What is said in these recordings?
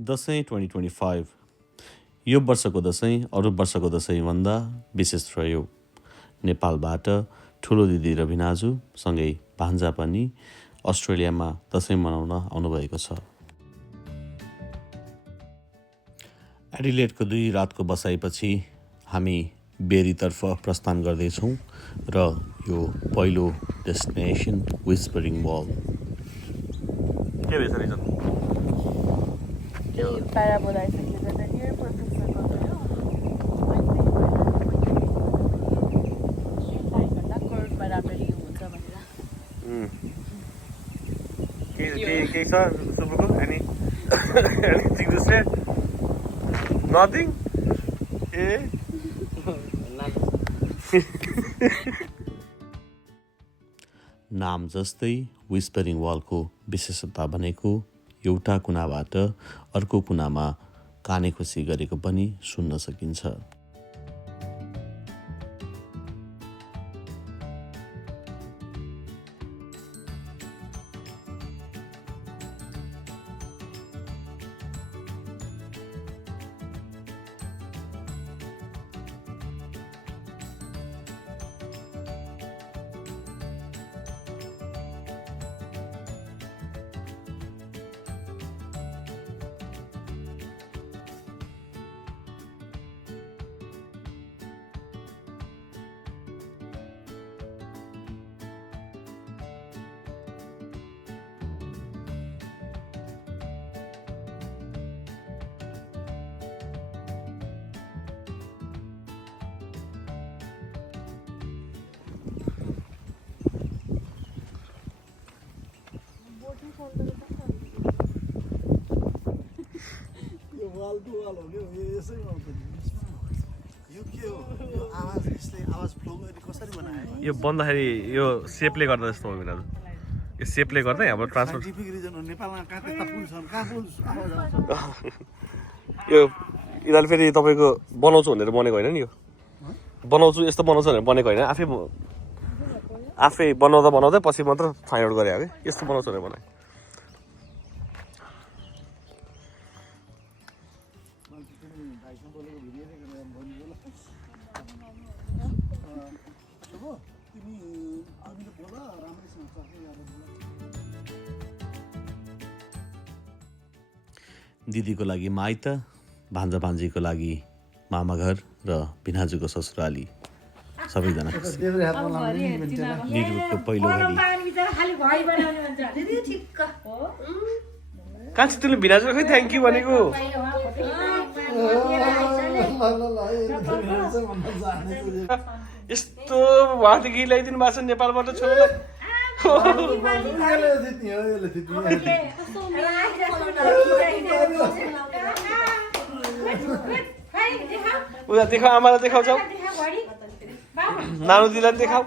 दसैँ 2025 यो वर्षको दसैँ अरू वर्षको दसैँभन्दा विशेष रह्यो। नेपालबाट ठुलो दिदी रविनाजु सँगै भान्जा पनि अस्ट्रेलियामा दसैँ मनाउन आउनुभएको छ। एडिलेडको 2 रातको बसाइपछि हामी बेरीतर्फ प्रस्थान गर्दैछौँ र यो पहिलो डेस्टिनेसन विस्परिङ वल। के भएछ रिजन? प्याराबोला आइसक्यो त नियर प्रोफेसर गर्यो करोडमा राम्ररी हुन्छ भनेर केही छ सुब्रुको? anything to say? Nothing? नाम जस्तै विस्परिङ वालको विशेषता भनेको एउटा कुनाबाट अर्को कुनामा कानेखुसी गरेको पनि सुन्न सकिन्छ। यो बन्दाखेरि यो सेपले गर्दा जस्तो हो बिना यो सेपले गर्दै हाम्रो ट्रान्सफर यो यिनीहरूले फेरि तपाईँको बनाउँछु भनेर बनेको होइन नि। यो बनाउँछु यस्तो बनाउँछु भनेर बनेको होइन, आफै बनाउँदै पछि मात्र फाइन्ड आउट गरे हो कि यस्तो बनाउँछु भनेर बनाए। दिदीको लागि माइत, भान्जा भान्जीको लागि मामा घर र भिनाजुको ससुराली सबैजना निरुको पहिलो घडी। कान्छी तिमीले भिनाजुको खै थ्याङ्क यू भनेको? यस्तो भाँती ल्याइदिनु भएको छ नेपालबाट छोरालाई। उता देखाऊ, आमालाई देखाउ, जाऊ नानु दिदीलाई देखाऊ।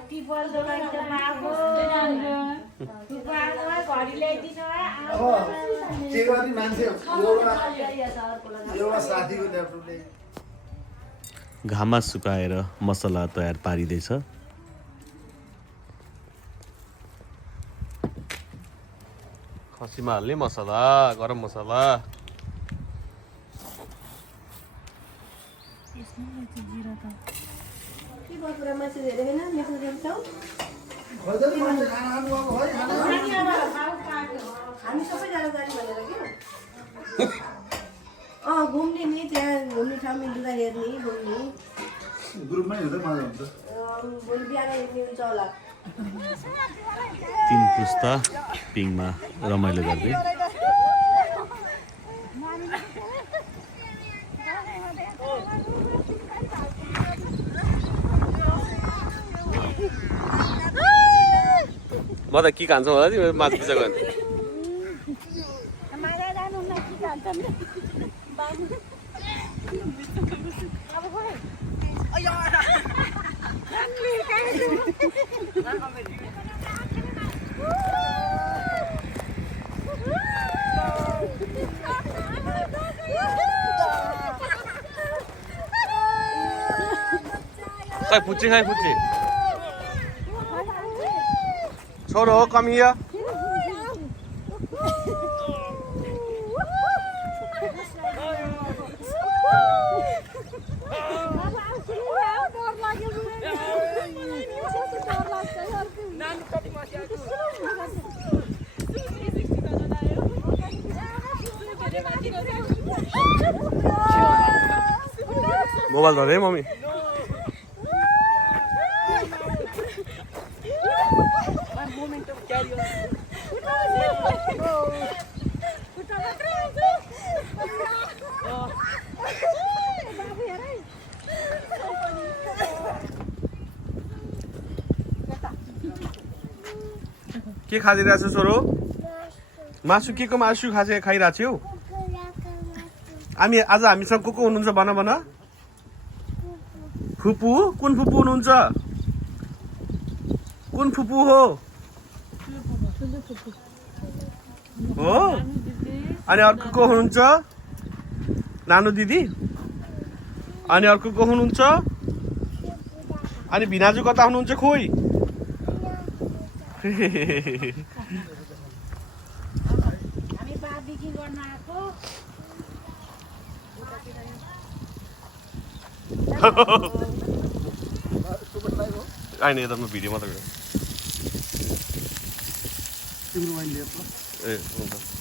घाममा सुकाएर मसला तयार पारिँदैछ। खसीमा हाल्ने मसला, गरम मसला। घुम्ने नि त्यहाँ घुम्ने ठाउँ मिल्दा हेर्ने घुम्ने ग्रुपमै हुँदा मजा हुन्छ। भोलि बिहान हेर्ने हुन्छ होला। 3 पुस्ता पिङमा रमाइलो गर्दै म त के खान्छौ होला तिम्रो माछा पिछा गर्ने। खाइ पुच्ची, खाइ पुच्ची। छोरो come here. मोबाइल धरे मम्मी के खाइरहेको छ छोरो मासु के को मासु खाइरहेको छौ आज हामीसँग को हुनुहुन्छ भन भन फुपू कुन फुपू हुनुहुन्छ कुन फुपू हो हो अनि अर्को को हुनुहुन्छ नानु दिदी अनि अर्को को हुनुहुन्छ अनि भिनाजु कता हुनुहुन्छ खोइ हामी बारबेक्यु गर्न आएको आइन यता म भिडियो मात्र ए हुन्छ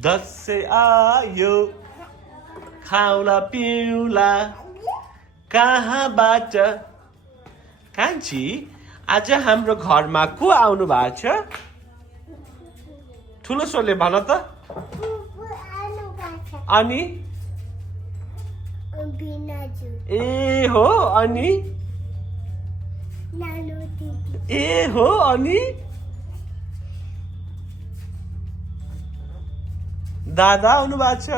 दसैँ आयो खाउला पिउला कहाँबाट कान्छी आज हाम्रो घरमा को आउनु भएको छ ठुलो स्वरले भन त अनि ए हो अनि ए हो अनि दादा आउनु भएको छ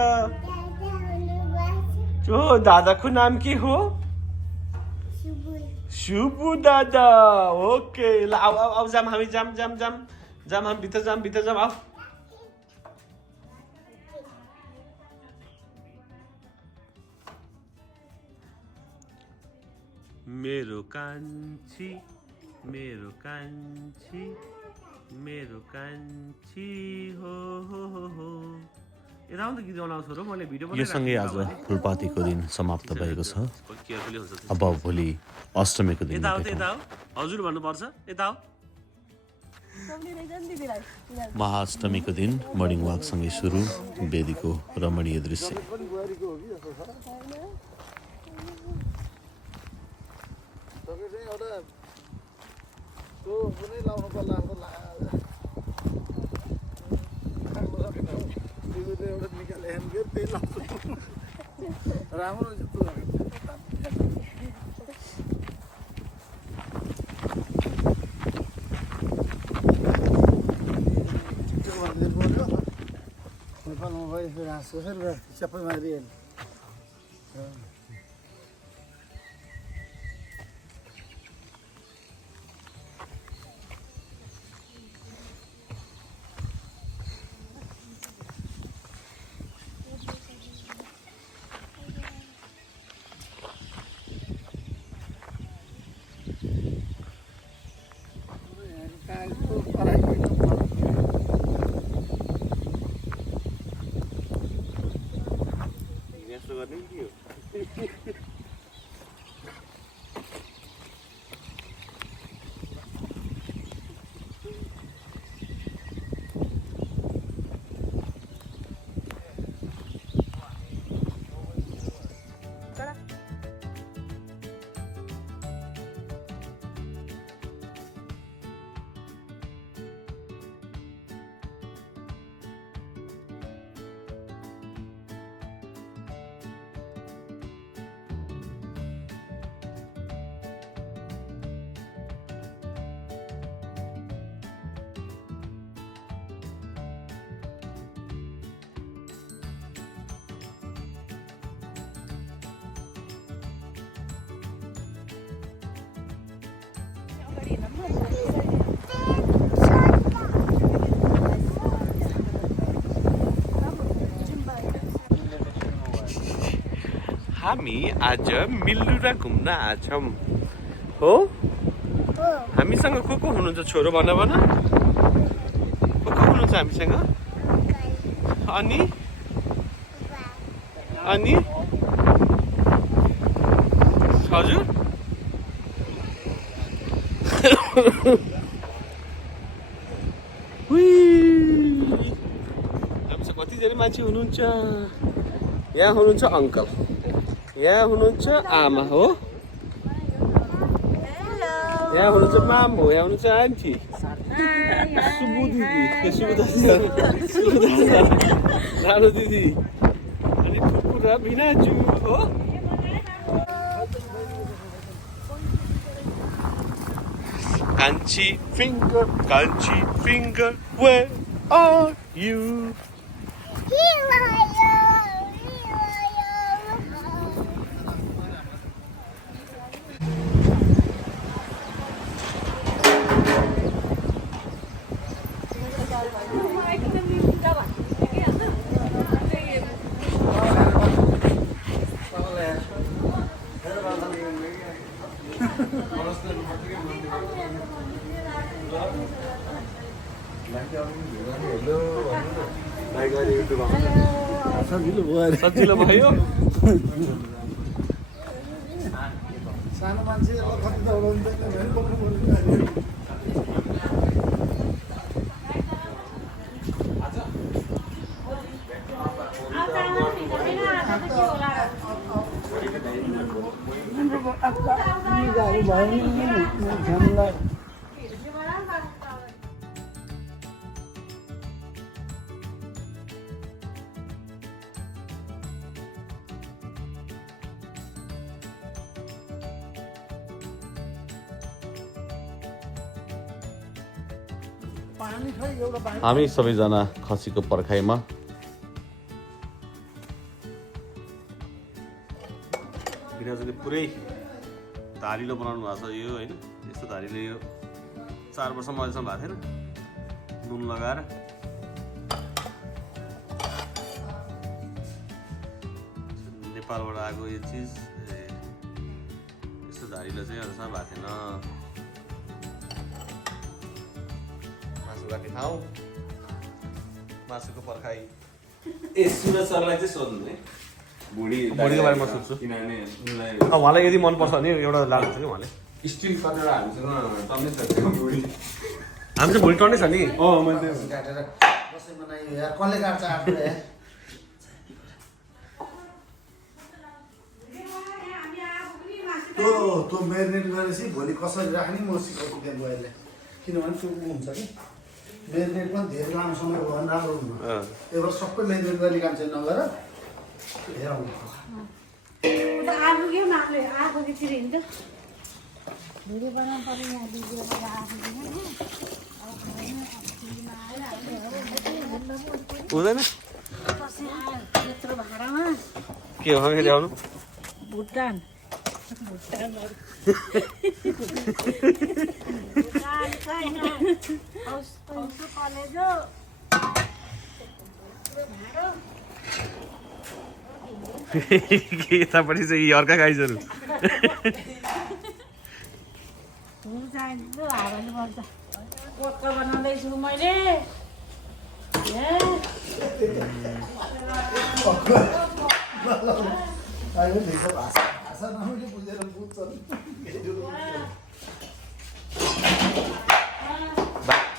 ओ दादाको नाम के हो शुभु दादा ओके ल आऊ आऊ आऊ जाम हामी जाम जाम जाम जाम हम भित्र जाम आऊ मेरो कान्छी मेरो कान्छी मेरो कान्छी हो यो सँगै आज फुलपातीको दिन समाप्त भएको छ अब भोलि अष्टमीको दिन हजुर भन्नुपर्छ यता हो महाअष्टमीको दिन मर्निङ वाकसँगै सुरु वेदीको रमणीय दृश्य Para हामी आज मिल्लुरा घुम्न आछौँ हो हामीसँग को हुनुहुन्छ छोरो भन भन को हुनुहुन्छ हामीसँग अनि अनि हजुर हामीसँग कतिजना मान्छे हुनुहुन्छ यहाँ हुनुहुन्छ अङ्कल यहाँ हुनुहुन्छ आमा हो यहाँ हुनुहुन्छ मामु यहाँ हुनुहुन्छ आन्टी सुबु दिदी रानो दिदी अनि फुपू र भिनाजु हो कान्छी फिङ्गर where are you सजिलो भयो सानो मान्छे कति त हामी सबैजना खसीको पर्खाइमा भिनाजुले पुरै धारिलो बनाउनु भएको छ यो होइन यस्तो धारिलो यो 4 वर्षसम्म अहिलेसम्म भएको थिएन नुन लगाएर नेपालबाट आएको यो चिज यस्तो धारिलो चाहिँ अहिलेसम्म भएको थिएन मासु काट्ने ठाउँ मासुको पर्खाइ ए सुरज सरलाई चाहिँ सोध्नु है भुडीको बारेमा सोध्छु उहाँलाई यदि मनपर्छ भने एउटा लानुहुन्छ कि उहाँले स्टिल कटेर हामीसँग टन्नै छ भुडी हामी चाहिँ भुडी टन्नै छ नि काटेर कसै बनायो यार कसले काट्छ आफूले त्यो मेरिनेट गरेपछि भोलि कसरी राख्ने म सिकाउँछु त्यहाँ गएर किनभने त्यो हुन्छ कि मेरिनेट पनि धेरै लामो समय भयो भने राम्रो हुनु त्यही सबै मेरिनेट गर्ने काम चाहिँ नगर हेरौँ आलु के माग्ने आगो चाहिँ हिँड्छ भिडियो बनाउनु पर्यो यहाँ भिडियो हुँदैन यत्रो भाँडामा के हो फेरि आउनु भुटान यतापट्टि चाहिँ अर्का गाइजहरू कोटको बनाउँदैछु मैले अहिले भाषा भाषा नहुने बुझेर बुझ्छन्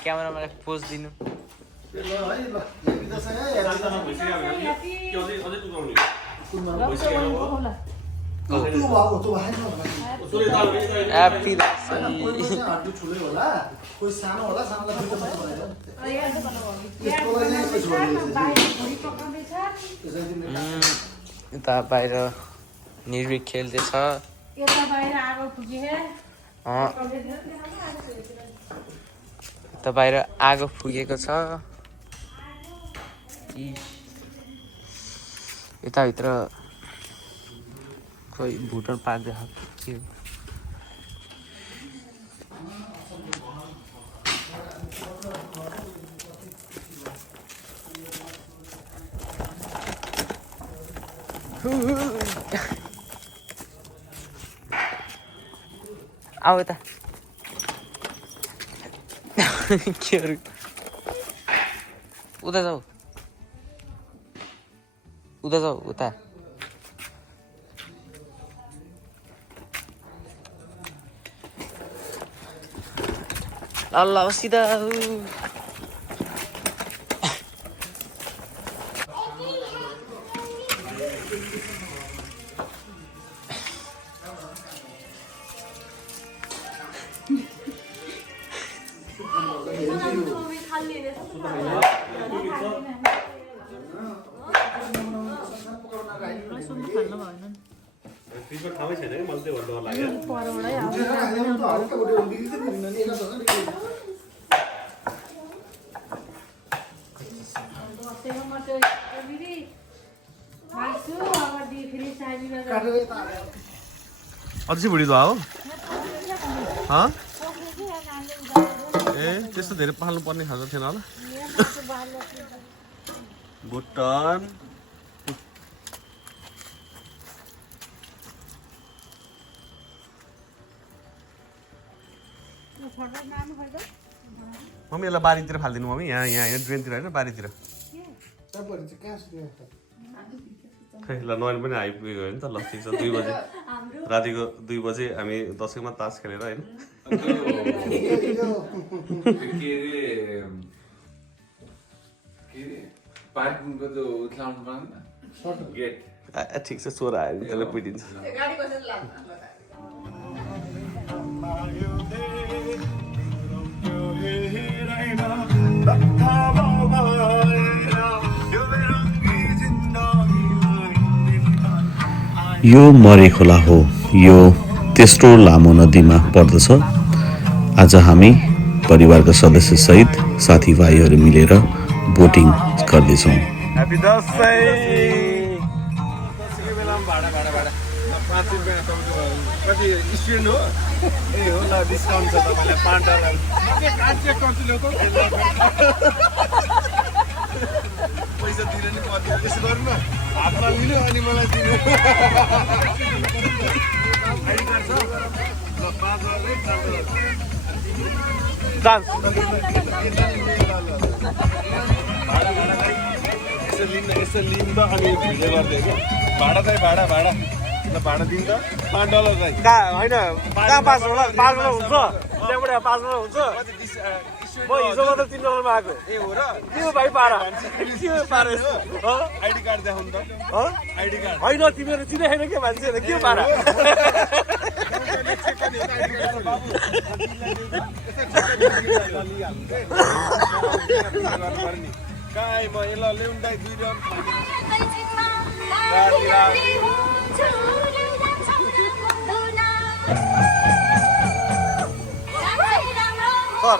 क्यामेरामा पोज दिनु ल है ल ह्यापी दसैँ है ह्याप्पी दसैँ हड्डी ठुलै होला कोही सानो होला सानोलाई दुईटा मात्र भएर यता बाहिर निर्भीक खेल्दैछ यता बाहिर आगो फुकेको छ यताभित्र खोइ भुटन पार्दै के हो आऊ यता केहरू उता जाऊ उता ल सिधा फ्रिजमा ठाउँै छैन कि मलाई त्यही भएर डर लाग्यो अझै बुढी दवा हो ए त्यस्तो धेरै पाल्नु पर्ने खालको थिएन होला भुटन मम्मी यसलाई बारीतिर फालिदिनु मम्मी यहाँ यहाँ ड्रेनतिर होइन बारीतिर खै ल नयन पनि आइपुगेको होइन त ल ठिक छ 2 बजे रातिको 2 बजे हामी दसैँमा तास खेलेर होइन पार्किङको जो उठाउनु पर्दैन गेट ठिक छ चोर आयो भने त्यसलाई पुगिदिन्छ यो मरे खोला हो यो तेस्रो लामो नदीमा पर्दछ आज हामी परिवारका सदस्य सहित साथीभाइहरू मिलेर बोटिङ गर्दैछौँ ह्यापी दसैँ दसैँको बेलामा भाडा 5 रुपियाँ तपाईँको कति स्टुडेन्ट हो ए हो ल डिस्काउन्ट छ तपाईँलाई $5 पैसा दिनु नि पर्दैन त्यसो गर्नु न हातमा लिनु अनि मलाई दिनु आइडी कार्ड छ ल $5 यसो लिनु त अनि भिडियो गर्दै क्या भाडा चाहिँ भाडा ल भाडा दिनु त $5 चाहिँ होइन कहाँ $5 हुन्छ त्यहाँबाट $5 हुन्छ म हिजो मात्र $3 आएको ए हो र के हो भाइ पारा के हो पारा आइडी कार्ड देखाउनु त आइडी कार्ड होइन तिमीहरू चिने छैन के मान्छे के हो पारा काय म यसलाई ल्याउँदै दिइरहनु सर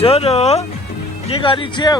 छोरो के गरिछौ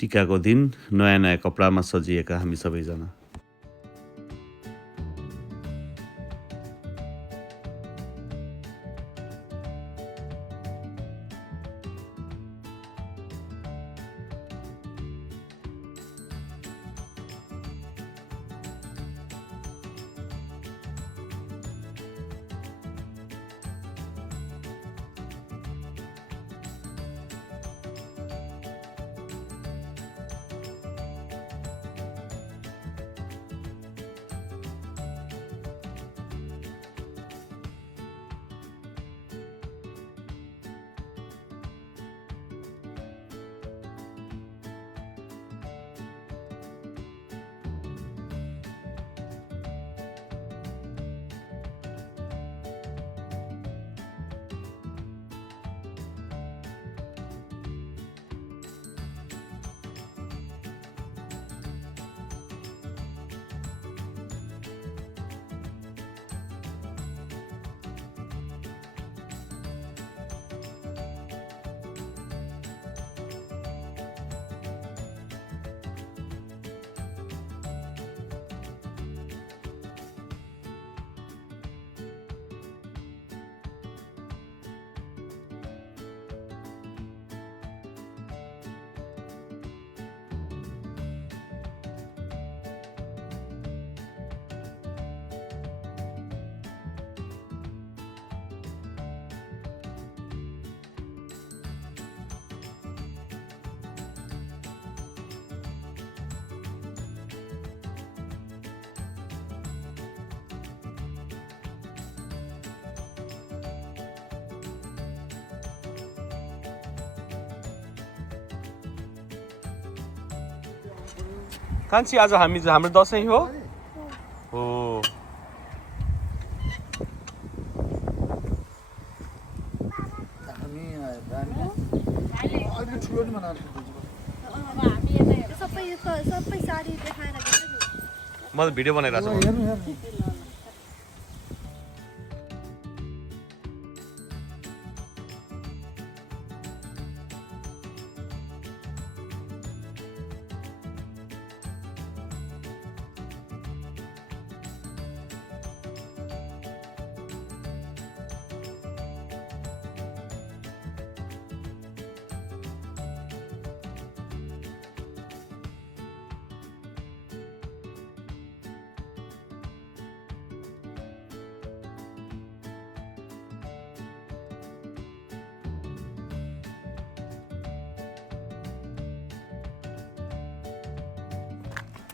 टिकाको दिन नयाँ नयाँ कपडामा सजिएका हामी सबैजना। कान्छी आज हाम्रो दसैँ हो अहिले ठुलो नि मनाएर सबै साडी देखाएर म त भिडियो बनाइरहेको छु हेर्नु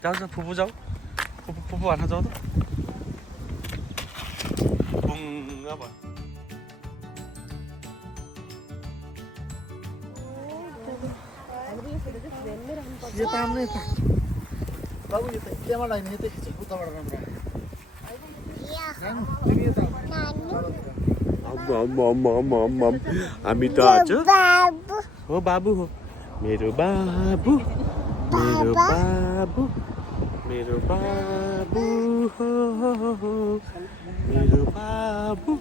जाऊ फुपू जाऊ फुपू हाल्न जाऊ त बुङ्गा भयो यो ताम्ने त बाबु यो त त्यहाँबाट होइन यतै खिच्छ उताबाट राम्रो हामी त आज हो बाबु हो मेरो बाबु मेरो बाबु मेरो बाबु हो मेरो बाबु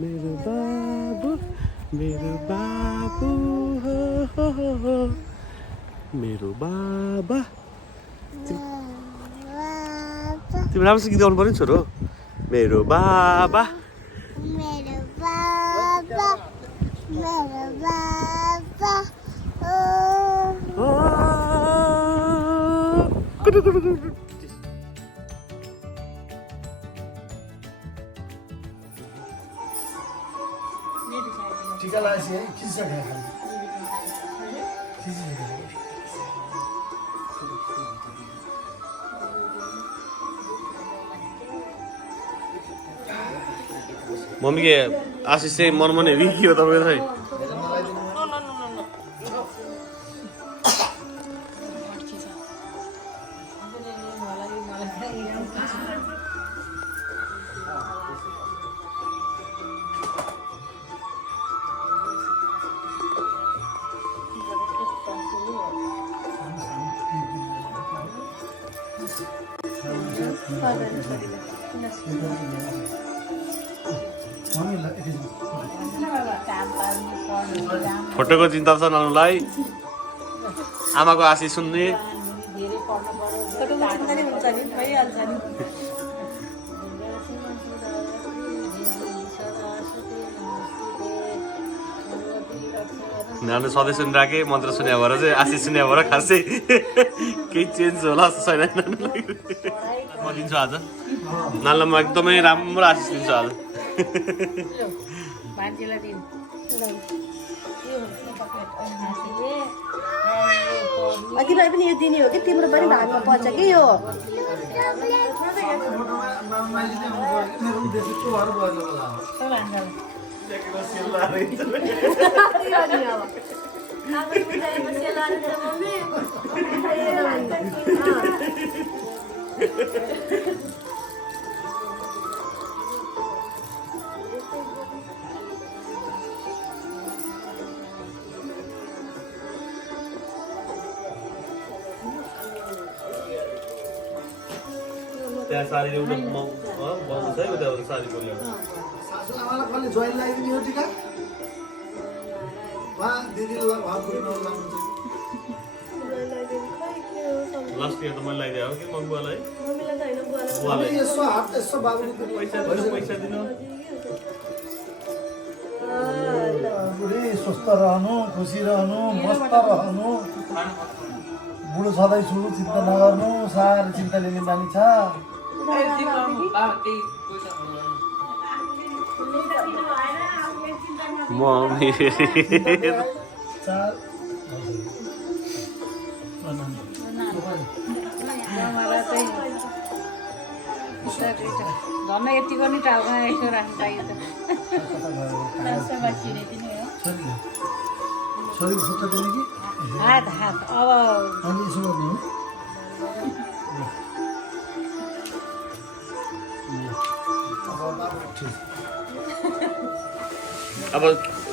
मेरो बाबु मेरो बाबु हो मेरो बाबा तिमी राम्रोसँग गीत गाउनु पर्यो नि छोरो मेरो बाबा मेरो बाबा मेरो बाबा टिका लगाएपछि है खिचिसक्यो खालि मम्मी के आशिष चाहिँ मनमनै विकियो तपाईँ चाहिँ फोटोको चिन्ता छ नानुलाई आमाको आशिष सुन्ने नानु सधैँ सुनिराखेँ मन्त्र सुन्या भएर चाहिँ आशिष सुन्या भएर खासै केही चेन्ज होला जस्तो छैन नानुलाई म दिन्छु आज नानुलाई म एकदमै राम्रो आशिष दिन्छु आज अघिलाई पनि यो दिने हो कि तिम्रो पनि भागमा पर्छ कि यो त्यहाँ साडी एउटा बनाउँछ है उता साडी बोल्यो सासूआमालाई कसले जोइन लगाइदिने हो टिका उहाँ दिदीले उहाँ बुढीमा लगाउनुहुन्छ लास्ट इयर त मैले लगाइदिएको कि मम्मी बुवालाई अनि यसो हात यसो बाबुले पैसा दिनु बुढी स्वस्थ रहनु खुसी रहनु मस्त रहनु बुढो छँदैछु चिन्ता नगर्नु साह्रै चिन्ता लिने बानी छ मम्मी घरमा यतिको नि टाउमा यसो राख्नु पाइयो त छोरीको सुत्ता दिने कि हात अब अनि यसो गर्ने हो अब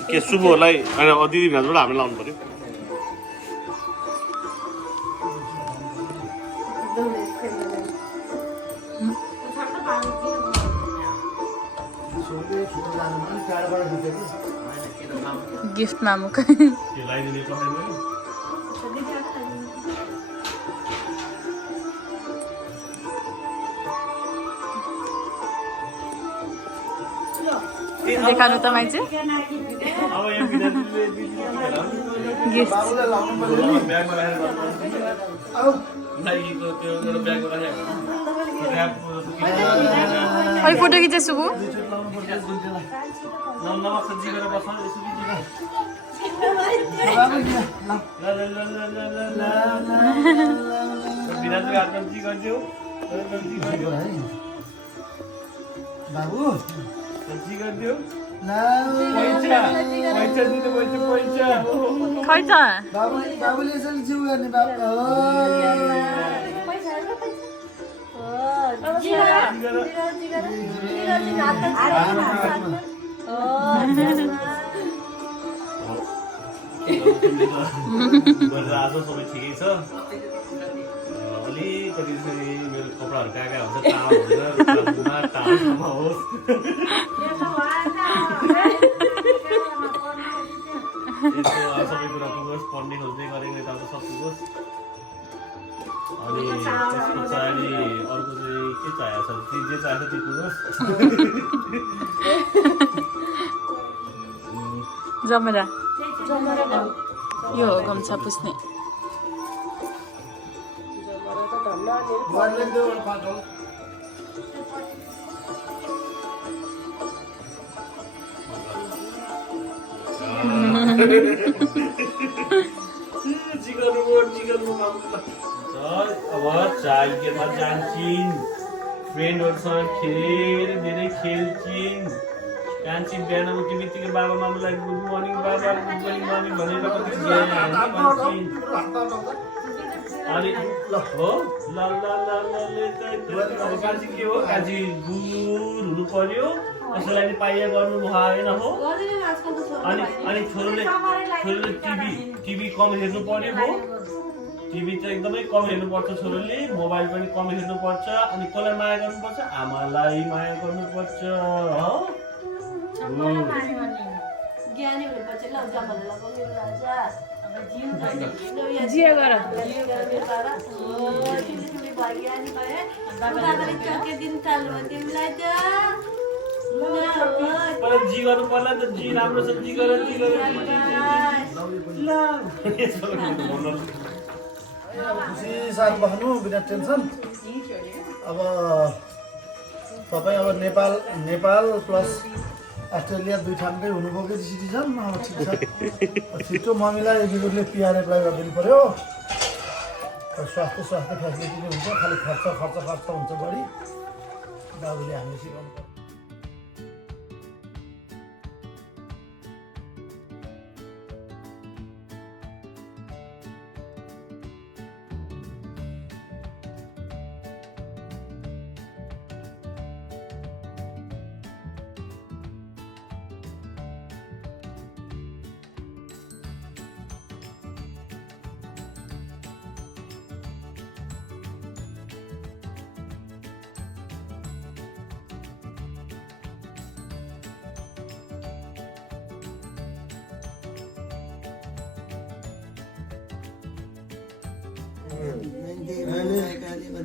के शुभहरूलाई होइन दिदी भिनाजबाट हामीले लाउनु पऱ्यो गिफ्ट मामुका त्यो लगाइदिने पठाइदिनु देखानु त मान्छे अब यो भिनाजुले गिफ्ट बाबुलाई लाउनु पर्यो नि ब्यागमा राखेर आऊ नाइकीको त्यो एउटा ब्यागमा राखेर खै फोटो खिचे सुबु सब्जी गरेर बस्छ यसो भिनाजुको हातमा जी गरिदियो बाबु जी गरिदियो ला पैसा दिनु पैसा खै त बाबुले यसरी जिउ गर्ने बाबु आज सबै ठिकै छ अलिकति मेरो कपडाहरू कहाँ कहाँ हुन्छ टाउमा होस् सबै कुरा पुगोस् पढ्ने खोज्ने गरेको यताउता सब पुगोस् अनि त्यसको पछाडि अर्को चाहिँ के चाहिएको छ जे चाहिएको त्यो पुगोस् जमरा यो हो गम्छा पुस्ने भगवानले देऊ पाठो अब चाइल्ड केयरमा जान्छन् फ्रेन्डहरूसँग खेलेर धेरै खेल्छिन् कान्छी बिहान उठ्ने बित्तिकै बाबा मामुलाई गुड मर्निङ बाबा गुड मर्निङ भनेर कति भन्छन् अनि हो ल ल ल कान्छी के हो कान्छी गुर हुनु पर्यो कसैलाई नि पाइया गर्नु भएन हो अनि छोरीले टिभी कम हेर्नु पर्यो हो टिभी त एकदमै कम हेर्नुपर्छ छोरीले मोबाइल पनि कम हेर्नुपर्छ अनि कसलाई माया गर्नुपर्छ आमालाई माया गर्नुपर्छ हो ज्ञानी हुनुपर्छ ल जमललाई पनि राजा जिया गर ज्ञानी भए बाबाले चके दिन चालु तिमीलाई त पहिला जी गर्नु पर्ला नि त जी राम्रो छ जी गर खुसी साथ बस्नु बिना टेन्सन अब तपाईँ अब नेपाल प्लस अस्ट्रेलिया दुई ठाउँकै हुनुभयो कि सिटिजन अब ठिक छ छिटो मम्मीलाई बिगुरले पिआर एप्लाई गरिदिनु पऱ्यो स्वास्थ्य फेसिलिटी नै हुन्छ खालि खर्च हुन्छ बढी बाबुले हामीले सिकाउनु पर्छ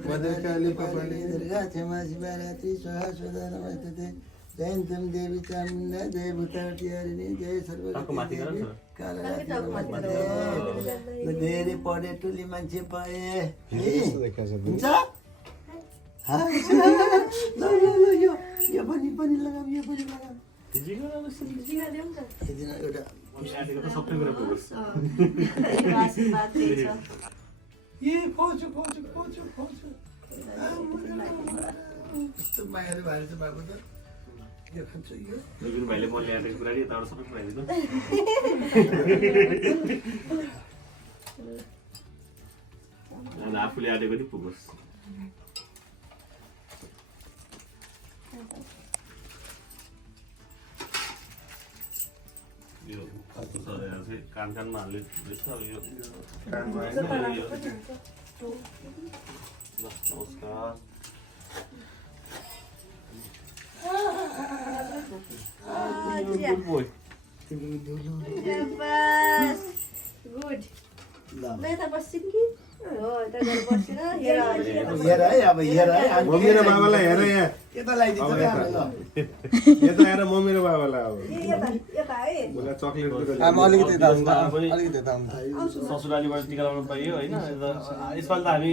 भद्रकाली पापाले दुर्गा क्षमा शिवरात्रि स्वाहा सुधा नमस्ते जयन्तम देवी चामुण्डा जय भूतावती जय सर्वगति धेरै पढे टोली मान्छे पाए हुन्छ यो पनि लगाऊ यो पनि लगाऊ यस्तो मायाले भाइ छ बाबु त यो खान्छु यो जुन भाइले मैले आँटेको कुरा यताबाट सबै पुऱ्याइदिनु आफूले आँटेको नि पुगोस् कानमा हाल्ने रहेछ अब यो कानमा ल, नमस्कार गुड बोय गुड ल यता बस्छौँ कि हो यता गएर बसेर हेर हेर है अब हेर है मम्मी र बाबालाई हेर यहाँ यता लगाइदिन्छ क्या अब ल यता हेर मम्मी र बाबालाई अब यता यता है मलाई चक्लेट आमा अलिकति यता आउनु त, अलिकति यता आउनु त। ससुरालीबाट टिका लगाउनु पाइयो होइन यसपालि त हामी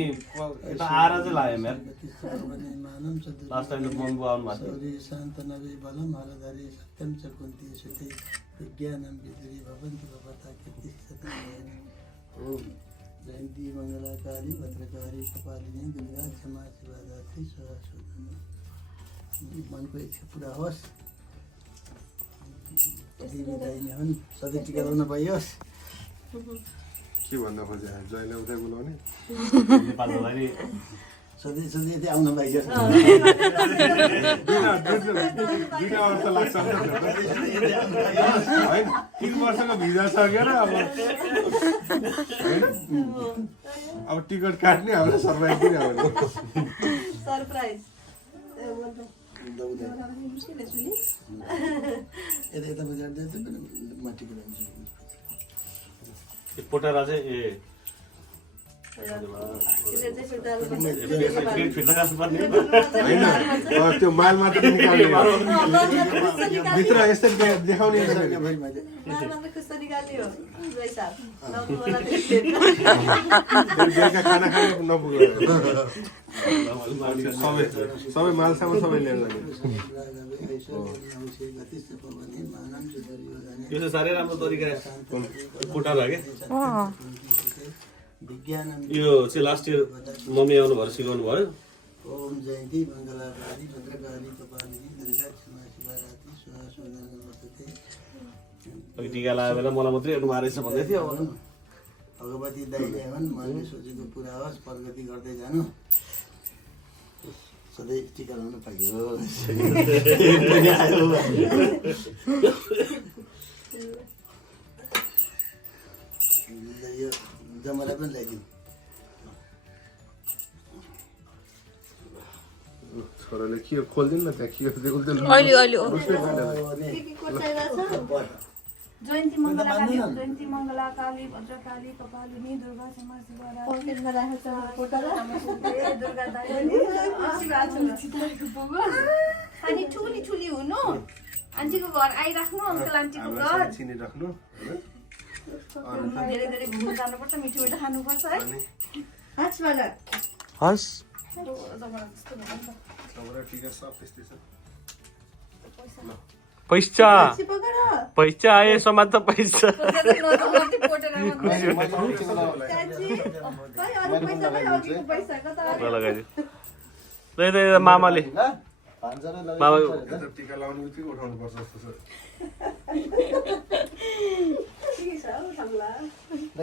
यता आएर चाहिँ लाग्यो म्याम मानम सद्गुरु लास्ट टाइम त मम्मी आउनु भएको थियो शौर्य शान्त नवे बलम हरधरि सत्यम च कुन्ती सुते विज्ञानम विदुरी भवन्तु भवता कीर्ति सत्यम ओम जयन्ती मङ्गलाकाली भद्रकाली कपालिनी दुर्गा क्षमा शिवा दात्री सदा शोधन मनको इच्छा पुरा होस् दिदी दाइने हुन् सधैँ टिका लगाउन पाइयोस् के भन्न खोजे जहिले उतै बोलाउने नेपालमा नि सधैँ सधैँ यतै आउन पाइयोस् दुईटा वर्ष लाग्छ होइन 3 वर्षको भिजा सकेर अब टिकट काट्ने हाम्रो सरप्राइज पनि आउने सरप्राइज यता यता बजार जान्छ म टिका लान्छु पोटेर चाहिँ फिर्ता काट्नुपर्ने होइन त्यो माल मात्र निकाल्ने भित्र यस्तै देखाउने बेलुका खाना खाने नपुग्यो सबै मालसामान सबै लिएर जाने यो चाहिँ साह्रै राम्रो तरिका पोटार हो क्या यो चाहिँ लास्ट इयर मम्मी आउनु भएर सिकाउनु भयो ओम जयन्ती मङ्गलाकाली भद्रकाली कपालिनी दुर्गा क्षमा शिवा रात्री स्वाहा स्वधा नमस्ते अघि टिका लगाएर बेला मलाई मात्रै हेर्नु मारेछ भन्दै थियो अब भगवती दाइले हुन् मैले सोचेको पुरा होस् प्रगति गर्दै जानु सधैँ टिका लाउनु पाइयोस् यो जमरा पनि ल्याइदिउँ छोराले के खोलिदिनु न त्यहाँ के देखुन्थ्यो अहिले अहिले जयन्ती मङ्गला काली भद्रकाली कपालिनी दुर्गा क्षमा शिवा अनि ठुली ठुली हुनु आन्टीको घर आइराख्नु अङ्कल आन्टीको घर चिनिराख्नु धेरै धेरै घुम्नु जानुपर्छ मिठो मिठो खानुपर्छ है हातबाट हस् टिका सब त्यस्तै छ पैसा पकाएर पैसा आयो समाज त पैसा मामाले मामा टिका लाउनु बित्तिकै उठाउनु पर्छ जस्तो छ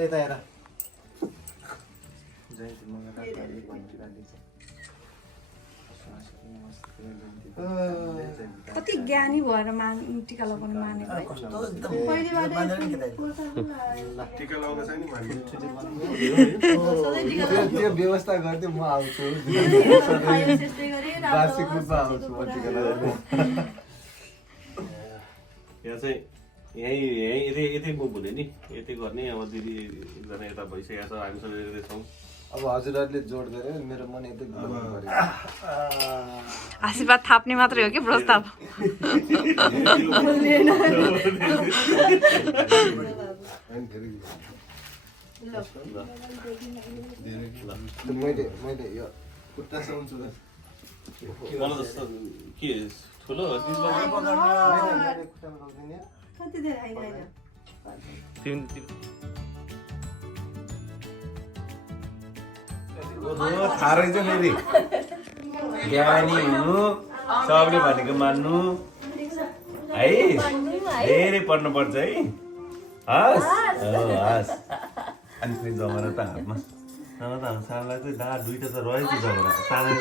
यता हेर जयन्ती मङ्गलाकाली भद्रकाली कति ज्ञानी भएर टिका लगाउनु मानेको टिका लाउन चाहिँ नि मान्नु त्यो व्यवस्था गरिदियो म आउँछु वार्षिक रूपमा आउँछु म टिका लगाउनु यहाँ चाहिँ यही यतै मुभ हुने नि यतै गर्ने अब दिदी एकजना यता भइसकेको छ हामी सबै यतै छौँ अब हजुरहरूले जोड गरे मेरो मन यतै घुमाउनु पर्यो आशीर्वाद थाप्ने मात्रै हो कि प्रस्ताव मैले यो खुट्टा सुन्छु मलाई जस्तो के ठुलो कति धेरै आइरहेको थाहा रहेछ फेरि ज्ञानी हुनु सबले भनेको मान्नु है धेरै पढ्नुपर्छ है हस् हस् अनि फेरि जमरा त हातमा नभए त हाम्रो सानोलाई चाहिँ ढाड दुईटा त रहेछ जमरा सानो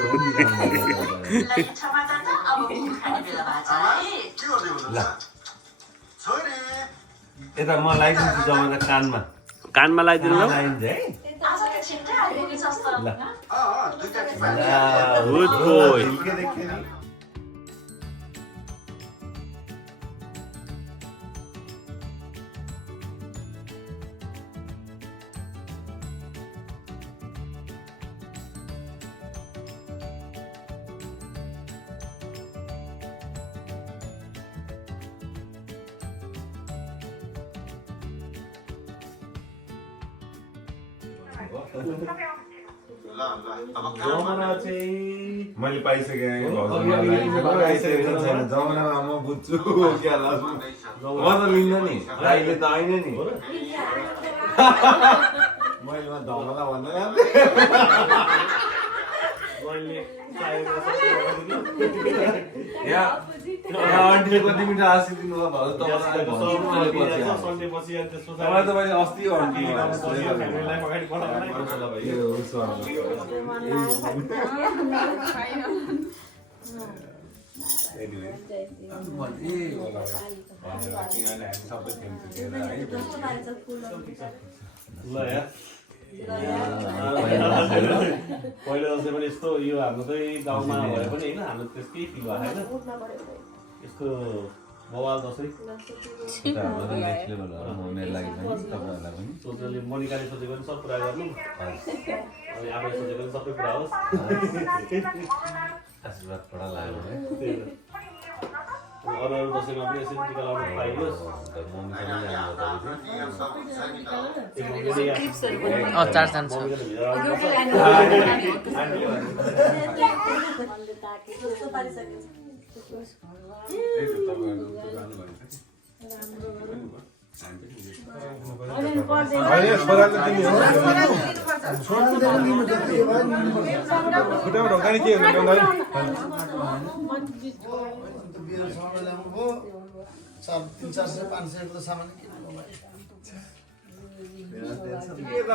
ल यता म लगाइदिन्छु जमाना कानमा कानमा लगाइदिनु न लगाइदिन्छ है Good boy. जमाना चाहिँ मैले पाइसकेँ जमानामा म बुझ्छु क्या ल म त लिन्न नि अहिले त आइन नि मैले धमला भन्दै आन्टीले कति मिठो आशिदिनु भयो तपाईँलाई त मैले अस्ति पहिलो दसैँ पनि यस्तो यो हाम्रो चाहिँ गाउँमा भए पनि होइन हाम्रो त्यसकै फिल भएको होइन यस्तो बवाल दसैँ सोचले मनिकाले सोचेको पनि सब कुरा गर्नु अनि आफूले सोचेको पनि सबै कुरा होस् आशीर्वाद पढा लाग्यो अरू अरू दसैँमा पनि यसरी टिका लगाउनु पाइयोस् चारजना छ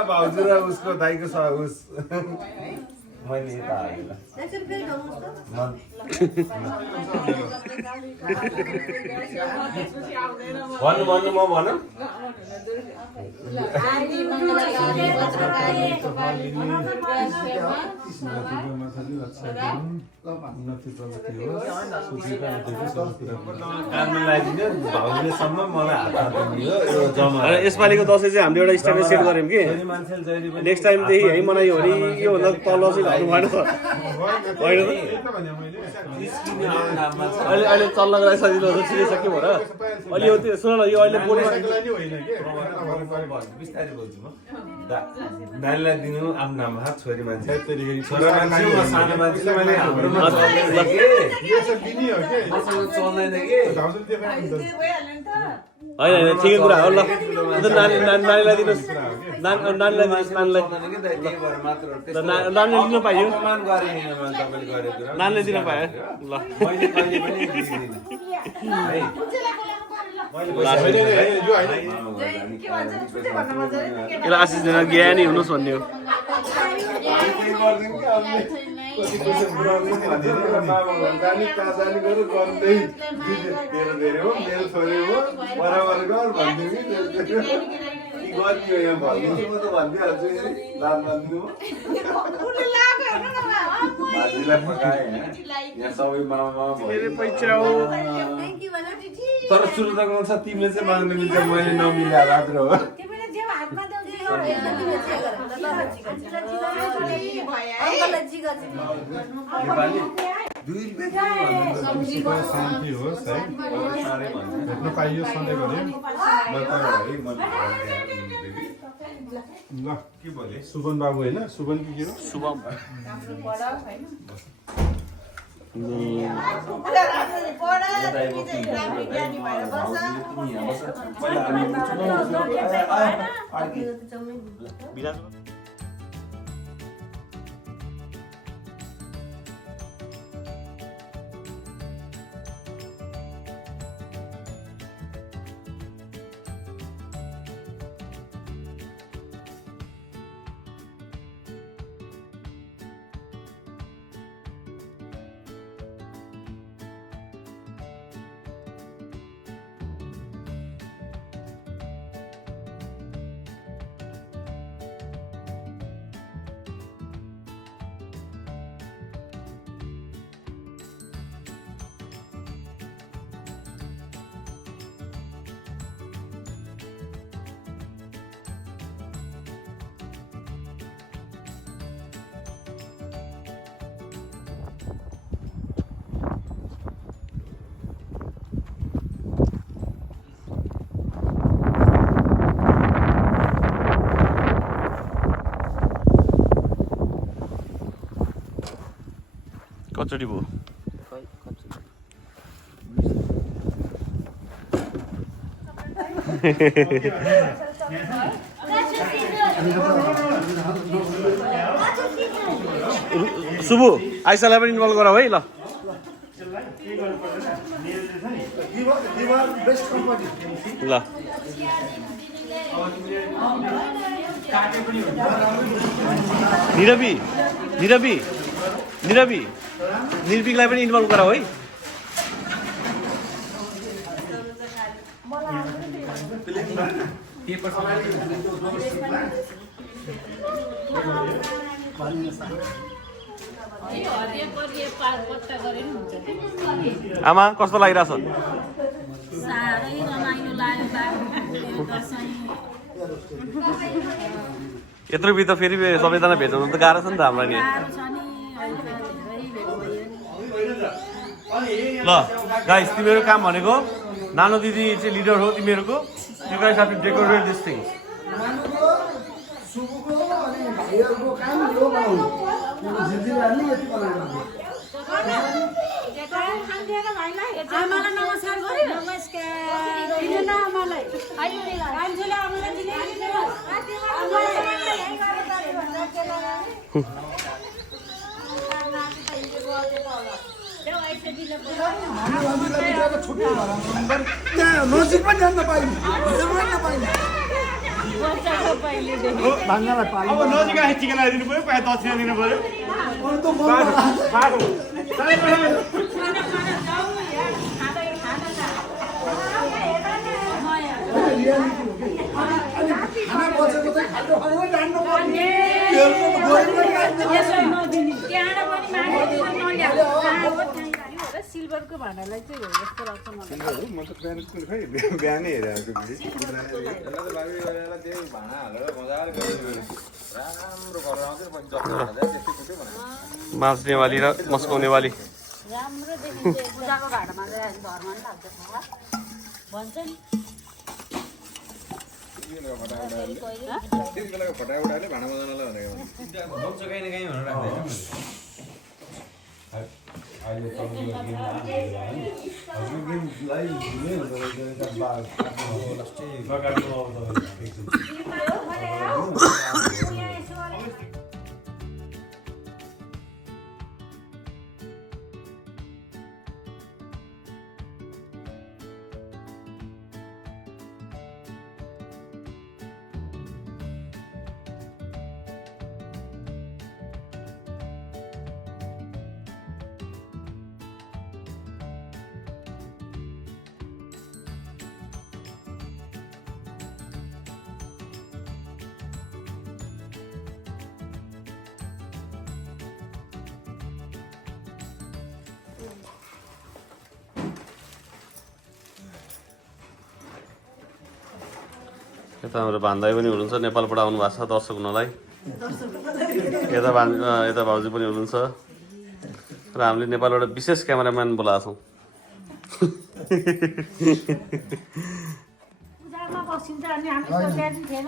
भाउजू र उसको दाइको मैले यता भन्नु भन्नु म भनौँ यसपालिको दसैँ चाहिँ हामीले एउटा स्ट्यान्डर्ड सेट गऱ्यौँ कि नेक्स्ट टाइमदेखि यहीँ मनायो भने योभन्दा तल चाहिँ हाल्नु भएन अहिले अहिले चल्नको लागि सजिलो हुन्छ छिरिसक्यो भएर अहिले यो सुन न यो अहिले बोर्डमा बिस्तारै बोल्छु म नानीलाई दिनु आफ्नो नाममा छोरी मान्छे छोरा मान्छे सानो मान्छेले मैले हाम्रोमा चल्दैन कि होइन होइन ठिकै कुरा हो ल नानीलाई दिनुहोस् नानीलाई दिनुहोस् नानीलाई दिन पाइयो नानीले दिन पायो ल यसलाई आशिष दिन ज्ञानी हुनुहोस् भन्ने हो तर सुरु त गर्छ तिमीले चाहिँ माग्नु मिल्छ मैले नमिला राम्रो हो शान्ति होस् है भेट्न पाइयो सधैँ भने ल के भने सुभन बाबु होइन सुभन के हो शुभम कचोडी भयो सुबु आइसालाई पनि इन्भल्भ गराऊ है ल बेस्ट कम्पनी ल निरवी निरवी निरवी निर्विकलाई पनि इन्भल्भ गराऊ है आमा कस्तो लागिरहेछ यत्रो बित्त फेरि सबैजना भेट्नु त गाह्रो छ नि त हामीलाई नि ल गाइस तिमीहरू काम भनेको नानो दिदी चाहिँ लिडर हो तिमीहरूको you guys have to decorate this things सुबुको अनि भाइहरूको काम यो बनाउनु जिद्दीले यति बनाएको आमालाई नमस्कार गरे नमस्कार दिनु न आमालाई कान्छोले आमालाई नजिकमा जान्न पाइनु भाङ्गालाई पाल्नु अब नजिक आए टिका लगाइदिनु पऱ्यो पाए दक्षिणा दिनु पऱ्यो खाना बचेको चाहिँ खानु खानु जान्नु पर्ने सिल्भरको भाँडालाई चाहिँ हो जस्तो लाग्छ मलाई म त बिहानै हेरेको मास नेवाली र मस्को नेवाली राम्रो देखिन्छ पूजाको भाँडामा चाहिँ धर्म नि लाग्छ भन्छ नि फटाफटाले भाँडा बजाउनलाई भनेको कहीँ न कहीँ भनेर राख्दैन यता हाम्रो भान्दाई पनि हुनुहुन्छ नेपालबाट आउनु भएको छ दर्शक हुनलाई यता भाउजू पनि हुनुहुन्छ र हामीले नेपालबाट विशेष क्यामेराम्यान बोलाएको छौँ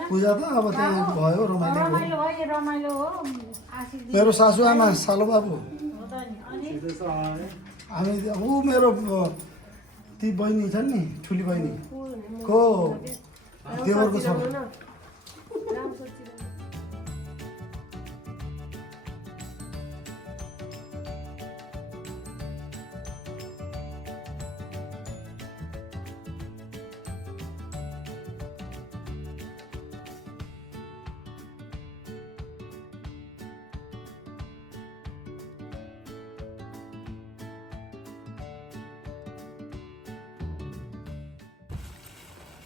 पूजा त अब त्यहाँ भयो रमाइलो मेरो सासु आमा सालो बाबु हामी ऊ मेरो ती बहिनी छन् नि ठुली बहिनी को देवरको छोरा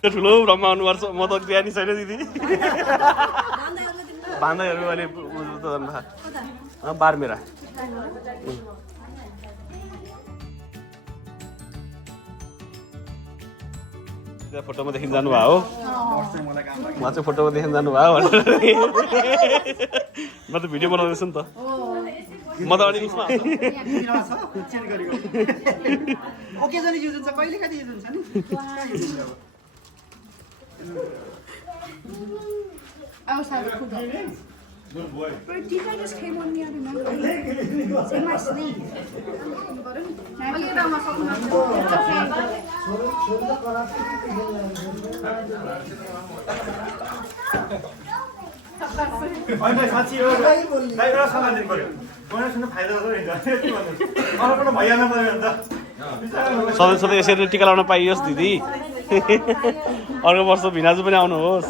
ठुलो ब्रह्मा अनुहार छ म त ज्ञानी छैन दिदी भान्दाहरू अहिले बारमेरा फोटोमा देखिन जानुभयो हो उहाँ चाहिँ फोटोमा देखिन जानुभयो भनेर म त भिडियो बनाउँदैछु नि त म त अलिक उसमा ओकेजनली युज हुन्छ कहिले कति युज हुन्छ नि But Tika just came on me, I remember. In my sleep. साँच्ची हो एउटा सल्लाह दिनु पर्यो गणेश सुन्नु फाइदा रहेछ अरू पनि भइहाल्नु पर्यो अन्त सधैँ सधैँ यसरी टिका लाउन पाइयोस् दिदी अर्को वर्ष भिनाजु पनि आउनुहोस्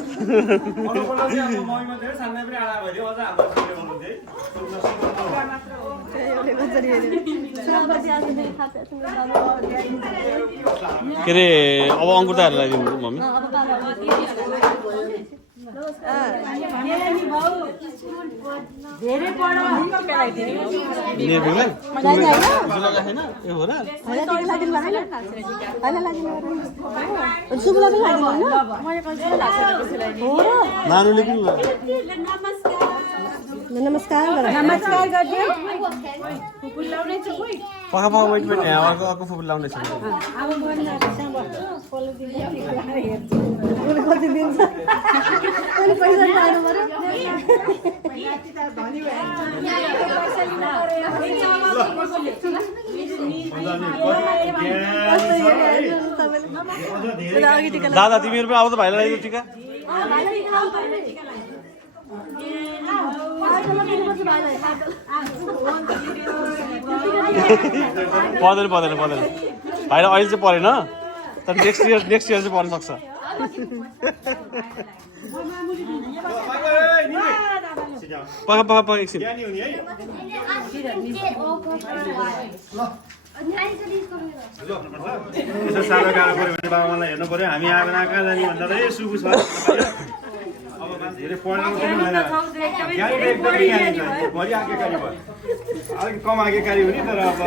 के अरे अब अङ्कुर दाहरूलाई दिनु मम्मी नानुले नमस्कार पख वेट वेट अर्को फुपुल लाउने छ कति दिन्छ पैसा पाउनु दादा तिमीहरू पनि आउँदा भाइलाई लगाइदियो टिका पर्दैन पर्दैन पर्दैन भाइलाई अहिले चाहिँ परेन तर नेक्स्ट इयर चाहिँ पर्न सक्छ पख पख पख एकछिन यसो साह्रो गाह्रो पऱ्यो भने बाबालाई हेर्नु पऱ्यो हामी आएर कहाँ जाने भन्दा त सुगु छ अब धेरै पढ्नु पनि भएन ज्ञानी त एकदमै ज्ञानी छ भरि आज्ञाकारी भयो अलिक कम आज्ञाकारी हुने तर अब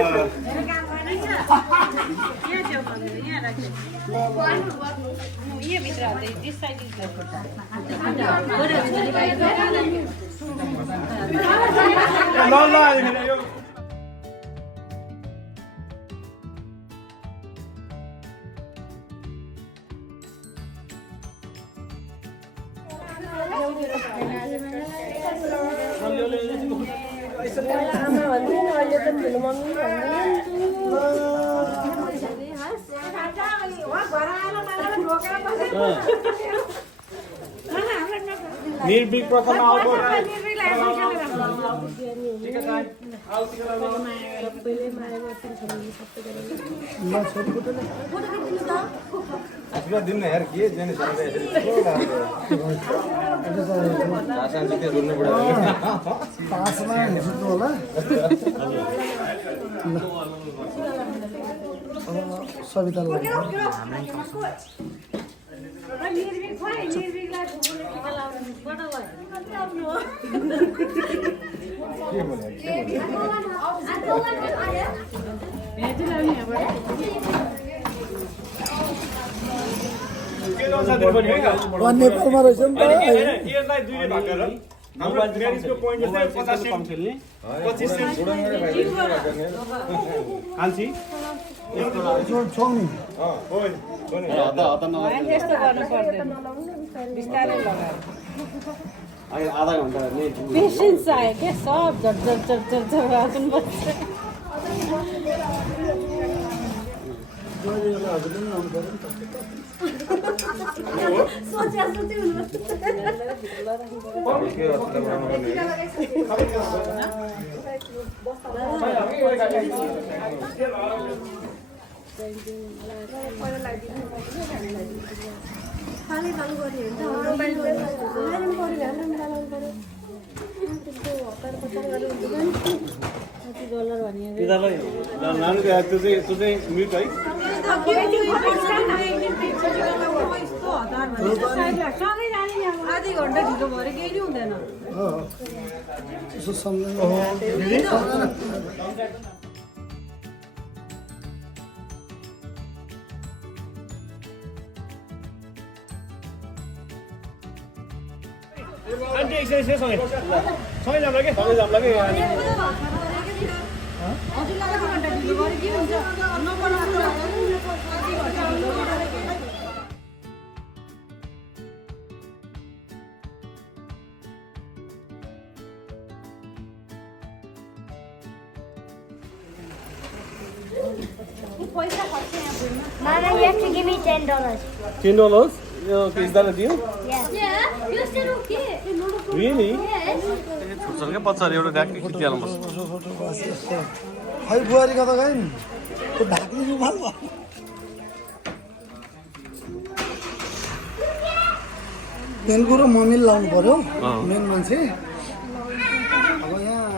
निर्भीक प्रथम आउको आशीर्वाद दिनु न यार के जाने सविता नेपालमा रहेछ नि आधा घन्टा पेसेन्स आयो क्या सब झट राख्नुपर्छ खाली चालू गर्ने हुन्छ मोबाइल म्युट है आधी घन्टा ढिलो भएर केही नै हुँदैन आन्टी एकछिन सँगै जाम्ला के हजुरलाई आधी घन्टा ढिलो भएर के हुन्छ Mama, you have to give me $10. $10? Is that a deal? Yeah. You said okay. Really? Yes. छुट्छन् क्या पछाडि एउटा ढ्याक्कै खिचिहाल्नु पर्छ खै बुहारी कता गयो नि त्यो ढाक्ने रुमाल भयो पेनको र मम्मीले लाउनु पर्यो मेन मान्छे अब यहाँ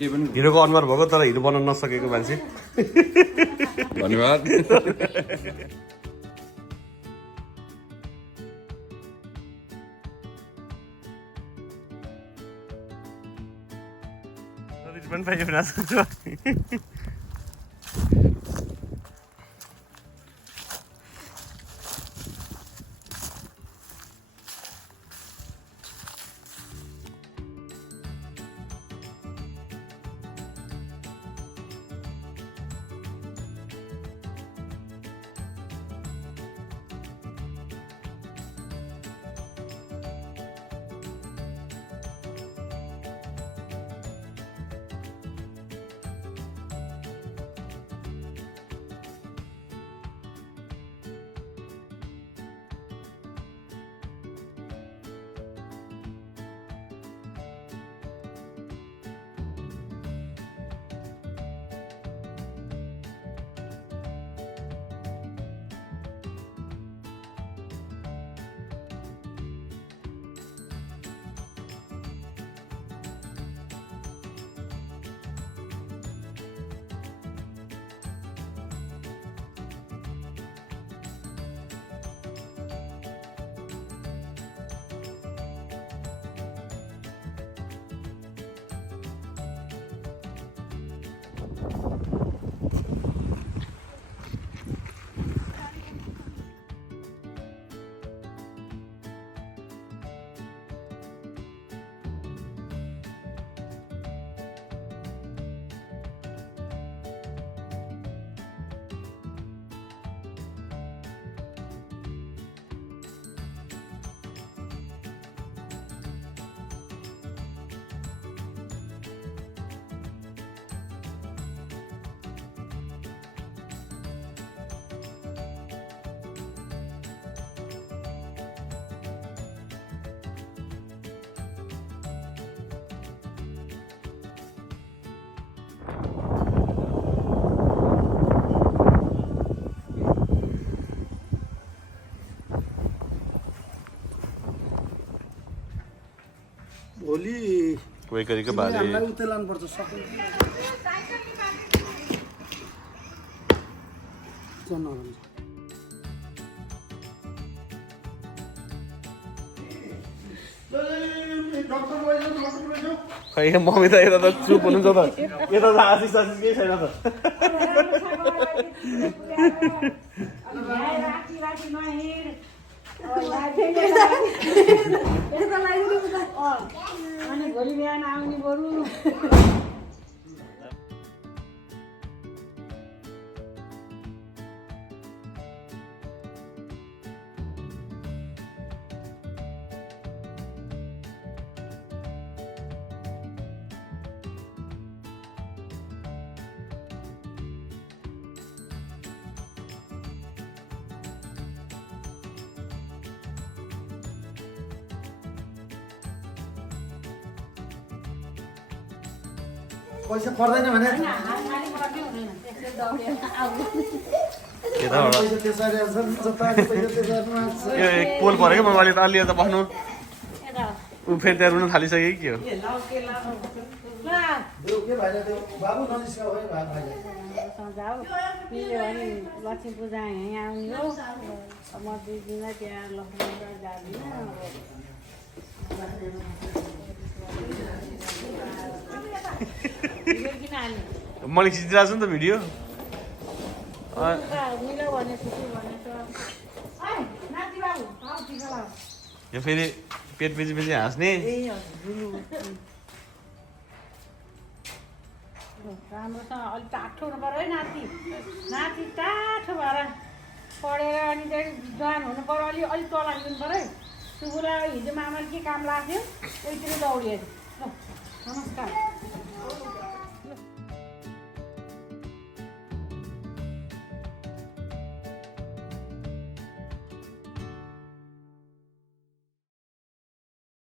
हिरोको अनुहार भएको तर हिरो बनाउन नसकेको मान्छे धन्यवाद भोलि कोही गरेको बाले हामीलाई उतै लानुपर्छ सबै खै मम्मी त यता त चुप हुनुहुन्छ त यता त आशिष केही छैन त भोलि बिहान आउने बरु पैसा पर्दैन भने यताबाट पैसा त्यसरी आउँछ जताले पैसा त्यसरी माग्छ यो एक पोल पऱ्यो कि मैले त अलि यता बस्नु ऊ फेरि त्यहाँ रुन थालिसक्यो कि के हो देऊ के भाइले देऊ बाबु नजिस्का भयो भाइले जाऊ पिल्यो भने लक्ष्मी पूजा यहाँ आउने हो म 2 दिन त्यहाँ लक्ष्मी पूजा जाँदिनँ मैले खिचिरहेको छु नि त भिडियो यो फेरि पेट पछि पछि हाँस्ने राम्रोसँग अलिक टाठो हुनु पऱ्यो है नाति नाति टाठो भएर पढेर अनि त्यहाँदेखि विद्वान हुनु पऱ्यो अलिक तल दिनु पऱ्यो है सुबुलाई हिजो मामाले के काम लाग्थ्यो त्यहीतिर दौडियो नमस्कार